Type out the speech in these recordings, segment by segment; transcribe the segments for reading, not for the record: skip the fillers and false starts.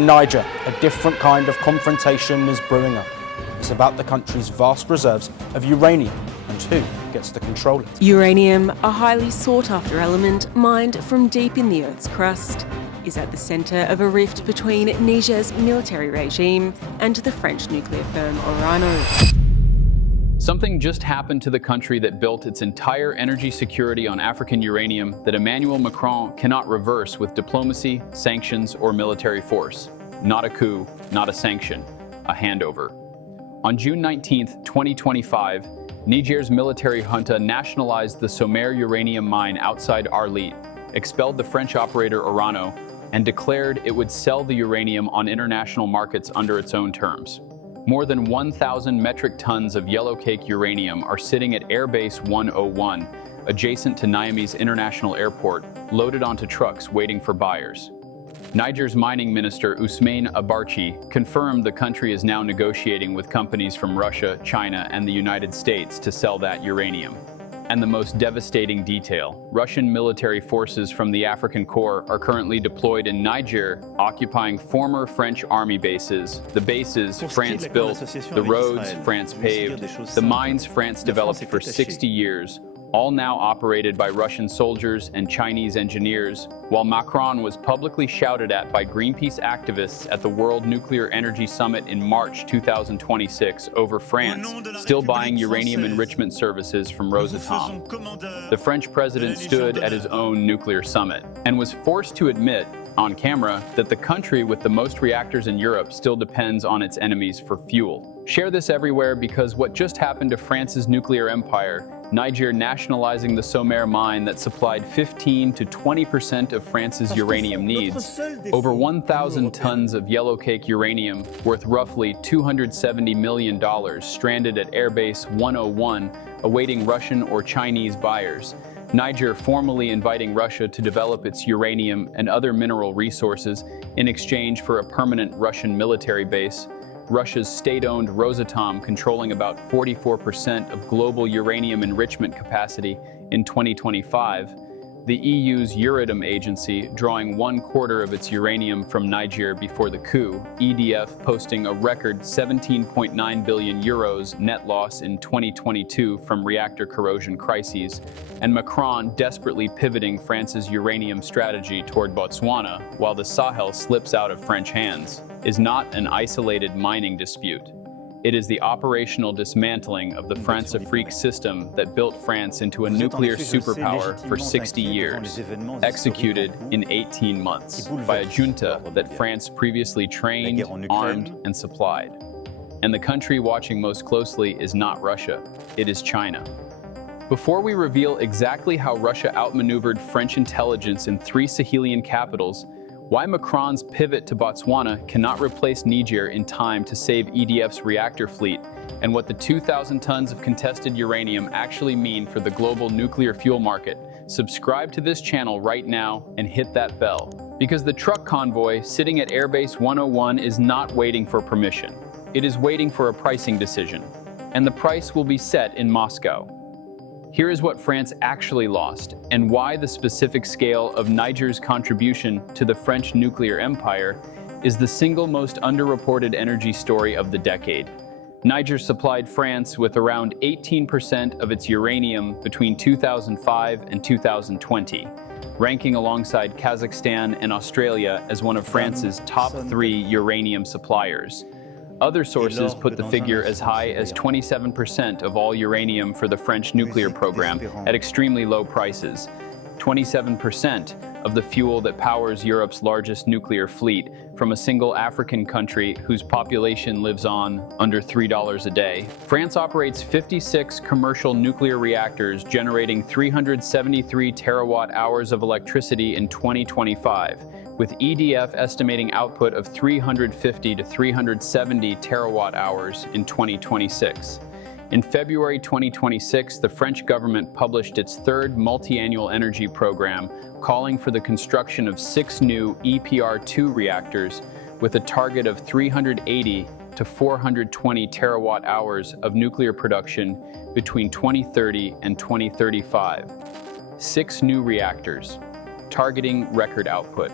In Niger, a different kind of confrontation is brewing up. It's about the country's vast reserves of uranium and who gets to control it. Uranium, a highly sought-after element mined from deep in the Earth's crust, is at the centre of a rift between Niger's military regime and the French nuclear firm Uranium. Something just happened to the country that built its entire energy security on African uranium that Emmanuel Macron cannot reverse with diplomacy, sanctions, or military force. Not a coup, not a sanction, a handover. On June 19, 2025, Niger's military junta nationalized the Somaire uranium mine outside Arlit, expelled the French operator Urano, and declared it would sell the uranium on international markets under its own terms. More than 1,000 metric tons of yellowcake uranium are sitting at Airbase 101, adjacent to Niamey's International Airport, loaded onto trucks waiting for buyers. Niger's mining minister Ousmane Abarchi confirmed the country is now negotiating with companies from Russia, China, and the United States to sell that uranium. And the most devastating detail, Russian military forces from the African Corps are currently deployed in Niger, occupying former French army bases, the bases France built, the roads France paved, the mines France developed for 60 years, all now operated by Russian soldiers and Chinese engineers, while Macron was publicly shouted at by Greenpeace activists at the World Nuclear Energy Summit in March 2026 over France still buying uranium enrichment services from Rosatom. The French president stood at his own nuclear summit and was forced to admit on camera that the country with the most reactors in Europe still depends on its enemies for fuel. Share this everywhere because what just happened to France's nuclear empire, Niger nationalizing the Somaire mine that supplied 15 to 20% of France's uranium needs, over 1,000 tons of yellowcake uranium worth roughly $270 million stranded at Airbase 101 awaiting Russian or Chinese buyers, Niger formally inviting Russia to develop its uranium and other mineral resources in exchange for a permanent Russian military base, Russia's state-owned Rosatom controlling about 44% of global uranium enrichment capacity in 2025, the EU's Uranium agency drawing 1/4 of its uranium from Niger before the coup, EDF posting a record 17.9 billion euros net loss in 2022 from reactor corrosion crises, and Macron desperately pivoting France's uranium strategy toward Botswana while the Sahel slips out of French hands, is not an isolated mining dispute. It is the operational dismantling of the France-Afrique system that built France into a nuclear superpower for 60 years, executed in 18 months by a junta that France previously trained, armed, and supplied. And the country watching most closely is not Russia, it is China. Before we reveal exactly how Russia outmaneuvered French intelligence in 3 Sahelian capitals, why Macron's pivot to Botswana cannot replace Niger in time to save EDF's reactor fleet, and what the 2,000 tons of contested uranium actually mean for the global nuclear fuel market, subscribe to this channel right now and hit that bell. Because the truck convoy sitting at Airbase 101 is not waiting for permission. It is waiting for a pricing decision, and the price will be set in Moscow. Here is what France actually lost, and why the specific scale of Niger's contribution to the French nuclear empire is the single most underreported energy story of the decade. Niger supplied France with around 18% of its uranium between 2005 and 2020, ranking alongside Kazakhstan and Australia as one of France's top 3 uranium suppliers. Other sources put the figure as high as 27% of all uranium for the French nuclear program at extremely low prices. 27% of the fuel that powers Europe's largest nuclear fleet from a single African country whose population lives on under $3 a day. France operates 56 commercial nuclear reactors generating 373 terawatt-hours of electricity in 2025. With EDF estimating output of 350 to 370 terawatt-hours in 2026. In February 2026, the French government published its 3rd multi-annual energy program, calling for the construction of 6 new EPR2 reactors with a target of 380 to 420 terawatt-hours of nuclear production between 2030 and 2035. 6 new reactors, targeting record output.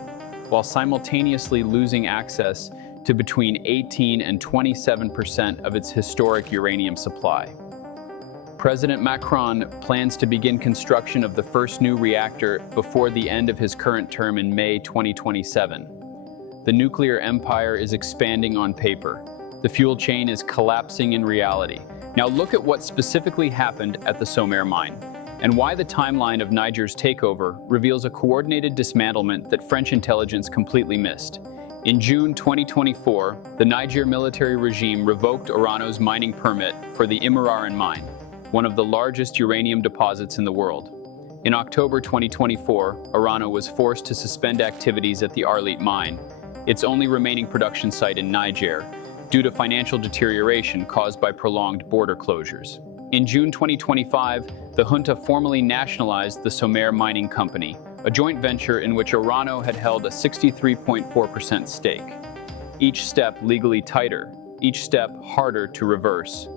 while simultaneously losing access to between 18 and 27% of its historic uranium supply. President Macron plans to begin construction of the first new reactor before the end of his current term in May 2027. The nuclear empire is expanding on paper. The fuel chain is collapsing in reality. Now look at what specifically happened at the Somaire mine, and why the timeline of Niger's takeover reveals a coordinated dismantlement that French intelligence completely missed. In June 2024, the Niger military regime revoked Orano's mining permit for the Imararan mine, one of the largest uranium deposits in the world. In October 2024, Orano was forced to suspend activities at the Arlit mine, its only remaining production site in Niger, due to financial deterioration caused by prolonged border closures. In June 2025, the junta formally nationalized the Somaire Mining Company, a joint venture in which Orano had held a 63.4% stake. Each step legally tighter, each step harder to reverse.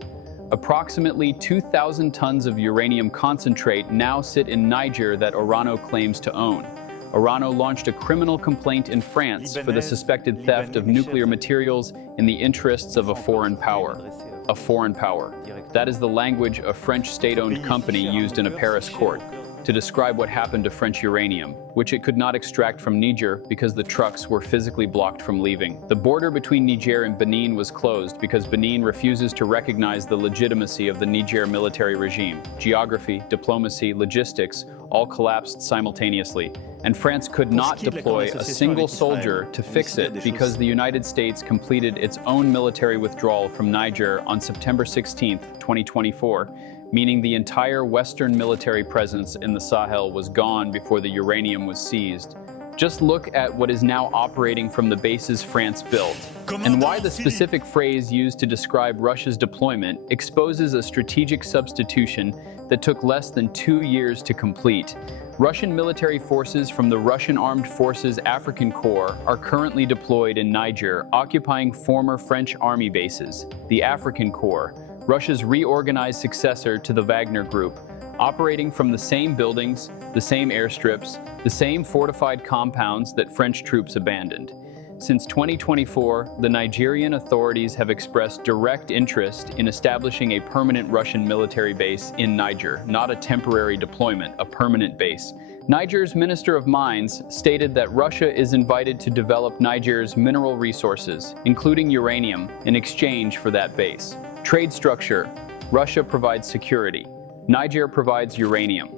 Approximately 2,000 tons of uranium concentrate now sit in Niger that Orano claims to own. Orano launched a criminal complaint in France for the suspected theft of nuclear materials in the interests of a foreign power. A foreign power. That is the language a French state-owned company used in a Paris court to describe what happened to French uranium, which it could not extract from Niger because the trucks were physically blocked from leaving. The border between Niger and Benin was closed because Benin refuses to recognize the legitimacy of the Niger military regime. Geography, diplomacy, logistics all collapsed simultaneously, and France could not deploy a single soldier to fix it because the United States completed its own military withdrawal from Niger on September 16, 2024, meaning the entire Western military presence in the Sahel was gone before the uranium was seized. Just look at what is now operating from the bases France built, and why the specific phrase used to describe Russia's deployment exposes a strategic substitution that took less than 2 years to complete. Russian military forces from the Russian Armed Forces African Corps are currently deployed in Niger, occupying former French army bases. The African Corps, Russia's reorganized successor to the Wagner Group, operating from the same buildings, the same airstrips, the same fortified compounds that French troops abandoned. Since 2024, the Nigerian authorities have expressed direct interest in establishing a permanent Russian military base in Niger, not a temporary deployment, a permanent base. Niger's Minister of Mines stated that Russia is invited to develop Niger's mineral resources, including uranium, in exchange for that base. Trade structure: Russia provides security. Niger provides uranium.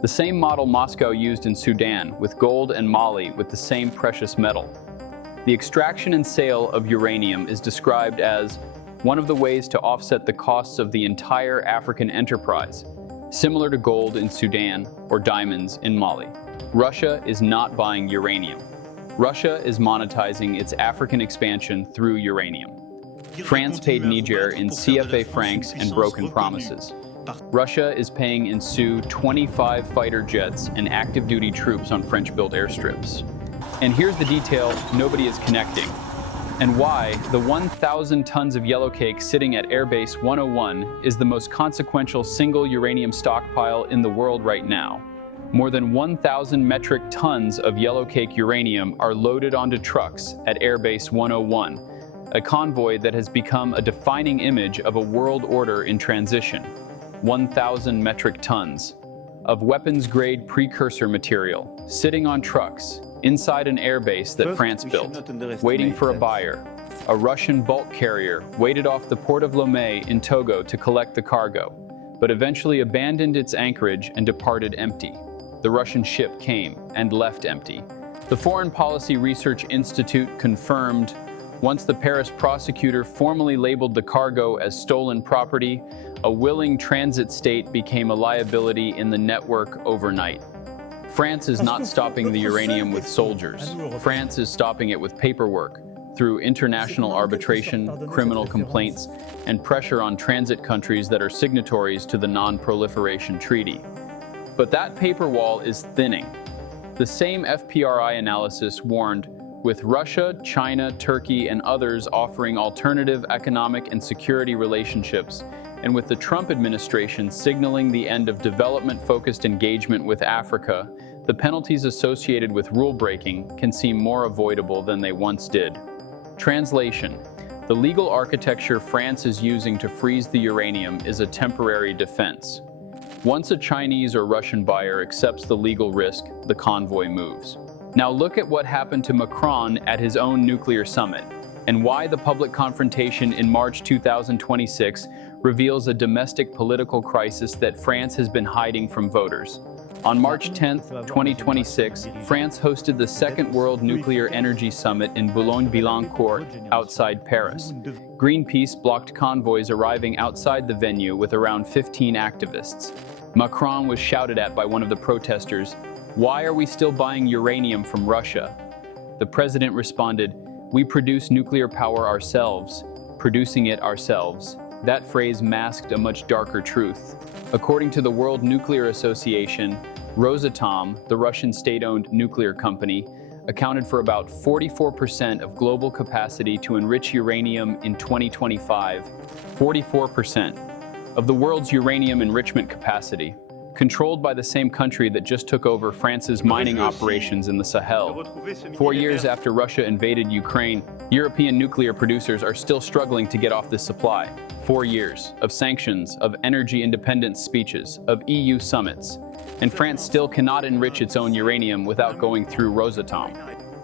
The same model Moscow used in Sudan, with gold, and Mali with the same precious metal. The extraction and sale of uranium is described as one of the ways to offset the costs of the entire African enterprise, similar to gold in Sudan or diamonds in Mali. Russia is not buying uranium. Russia is monetizing its African expansion through uranium. France paid Niger in CFA francs and broken promises. Russia is paying in Sue 25 fighter jets and active-duty troops on French-built airstrips. And here's the detail nobody is connecting, and why the 1,000 tons of yellowcake sitting at Airbase 101 is the most consequential single uranium stockpile in the world right now. More than 1,000 metric tons of yellowcake uranium are loaded onto trucks at Airbase 101, a convoy that has become a defining image of a world order in transition. 1,000 metric tons of weapons-grade precursor material sitting on trucks inside an airbase that France built, waiting for a buyer. A Russian bulk carrier waited off the port of Lomé in Togo to collect the cargo, but eventually abandoned its anchorage and departed empty. The Russian ship came and left empty. The Foreign Policy Research Institute confirmed, once the Paris prosecutor formally labeled the cargo as stolen property, a willing transit state became a liability in the network overnight. France is not stopping the uranium with soldiers. France is stopping it with paperwork, through international arbitration, criminal complaints, and pressure on transit countries that are signatories to the Non-Proliferation Treaty. But that paper wall is thinning. The same FPRI analysis warned, with Russia, China, Turkey, and others offering alternative economic and security relationships, and with the Trump administration signaling the end of development-focused engagement with Africa, the penalties associated with rule breaking can seem more avoidable than they once did. Translation: the legal architecture France is using to freeze the uranium is a temporary defense. Once a Chinese or Russian buyer accepts the legal risk, the convoy moves. Now look at what happened to Macron at his own nuclear summit, and why the public confrontation in March 2026 reveals a domestic political crisis that France has been hiding from voters. On March 10, 2026, France hosted the Second World Nuclear Energy Summit in Boulogne-Billancourt outside Paris. Greenpeace blocked convoys arriving outside the venue with around 15 activists. Macron was shouted at by one of the protesters, "Why are we still buying uranium from Russia?" The president responded, "We produce nuclear power ourselves, producing it ourselves." That phrase masked a much darker truth. According to the World Nuclear Association, Rosatom, the Russian state-owned nuclear company, accounted for about 44% of global capacity to enrich uranium in 2025. 44% of the world's uranium enrichment capacity, controlled by the same country that just took over France's mining operations in the Sahel. 4 years after Russia invaded Ukraine, European nuclear producers are still struggling to get off this supply. 4 years of sanctions, of energy independence speeches, of EU summits, and France still cannot enrich its own uranium without going through Rosatom.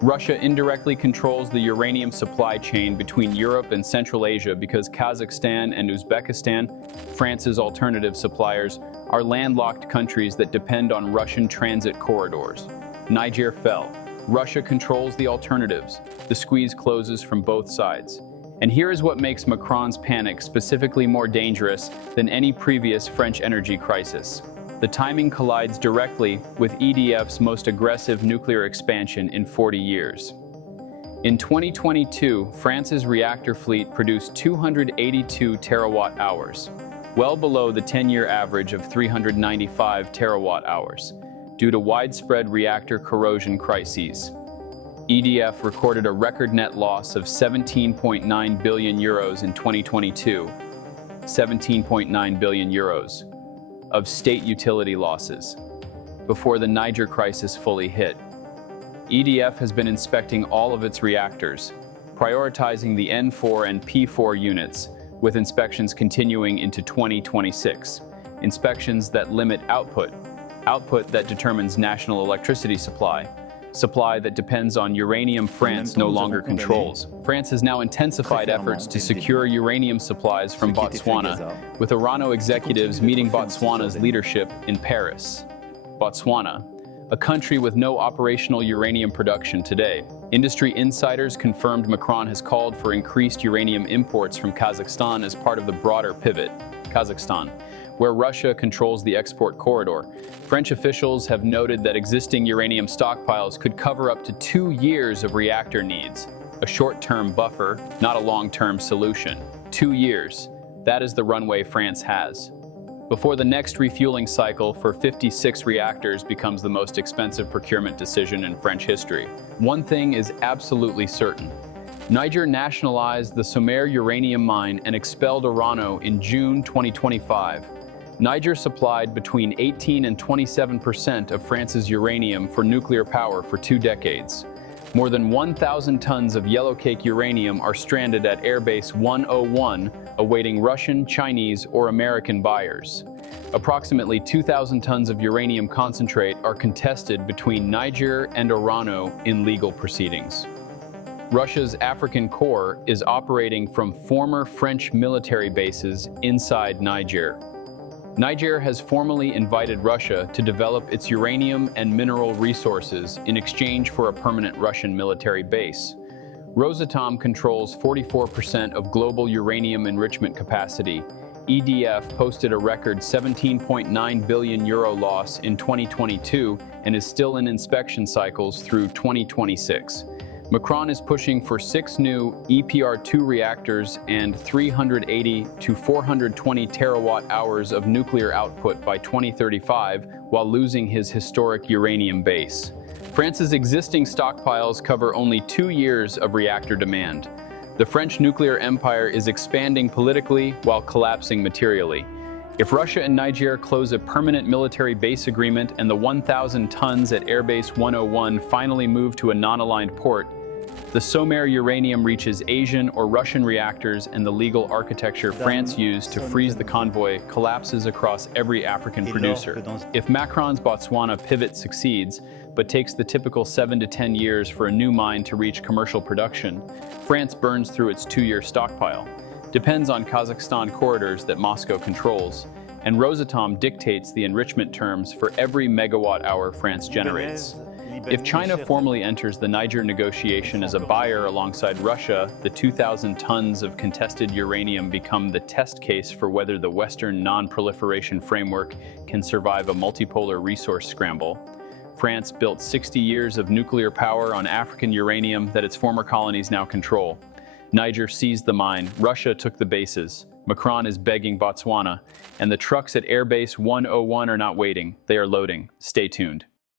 Russia indirectly controls the uranium supply chain between Europe and Central Asia because Kazakhstan and Uzbekistan, France's alternative suppliers, are landlocked countries that depend on Russian transit corridors. Niger fell. Russia controls the alternatives. The squeeze closes from both sides. And here is what makes Macron's panic specifically more dangerous than any previous French energy crisis. The timing collides directly with EDF's most aggressive nuclear expansion in 40 years. In 2022, France's reactor fleet produced 282 terawatt-hours, well below the 10-year average of 395 terawatt-hours, due to widespread reactor corrosion crises. EDF recorded a record net loss of 17.9 billion euros in 2022, 17.9 billion euros of state utility losses, before the Niger crisis fully hit. EDF has been inspecting all of its reactors, prioritizing the N4 and P4 units, with inspections continuing into 2026. Inspections that limit output that determines national electricity supply that depends on uranium France no longer controls. France has now intensified efforts to secure uranium supplies from Botswana, with Orano executives meeting Botswana's leadership in Paris. Botswana, a country with no operational uranium production today. Industry insiders confirmed Macron has called for increased uranium imports from Kazakhstan as part of the broader pivot. Kazakhstan, where Russia controls the export corridor. French officials have noted that existing uranium stockpiles could cover up to 2 years of reactor needs. A short-term buffer, not a long-term solution. 2 years. That is the runway France has, before the next refueling cycle for 56 reactors becomes the most expensive procurement decision in French history. One thing is absolutely certain. Niger nationalized the Somaire uranium mine and expelled Orano in June 2025. Niger supplied between 18 and 27% of France's uranium for nuclear power for 2 decades. More than 1,000 tons of yellowcake uranium are stranded at Airbase 101, awaiting Russian, Chinese, or American buyers. Approximately 2,000 tons of uranium concentrate are contested between Niger and Orano in legal proceedings. Russia's African core is operating from former French military bases inside Niger. Niger has formally invited Russia to develop its uranium and mineral resources in exchange for a permanent Russian military base. Rosatom controls 44% of global uranium enrichment capacity. EDF posted a record 17.9 billion euro loss in 2022 and is still in inspection cycles through 2026. Macron is pushing for 6 new EPR2 reactors and 380 to 420 terawatt-hours of nuclear output by 2035, while losing his historic uranium base. France's existing stockpiles cover only 2 years of reactor demand. The French nuclear empire is expanding politically while collapsing materially. If Russia and Niger close a permanent military base agreement and the 1,000 tons at Airbase 101 finally move to a non-aligned port, the Sommer uranium reaches Asian or Russian reactors, and the legal architecture France used to freeze the convoy collapses across every African producer. If Macron's Botswana pivot succeeds, but takes the typical 7 to 10 years for a new mine to reach commercial production, France burns through its 2-year stockpile. Depends on Kazakhstan corridors that Moscow controls, and Rosatom dictates the enrichment terms for every megawatt-hour France generates. If China formally enters the Niger negotiation as a buyer alongside Russia, the 2,000 tons of contested uranium become the test case for whether the Western non-proliferation framework can survive a multipolar resource scramble. France built 60 years of nuclear power on African uranium that its former colonies now control. Niger seized the mine, Russia took the bases. Macron is begging Botswana, and the trucks at Airbase 101 are not waiting, they are loading. Stay tuned.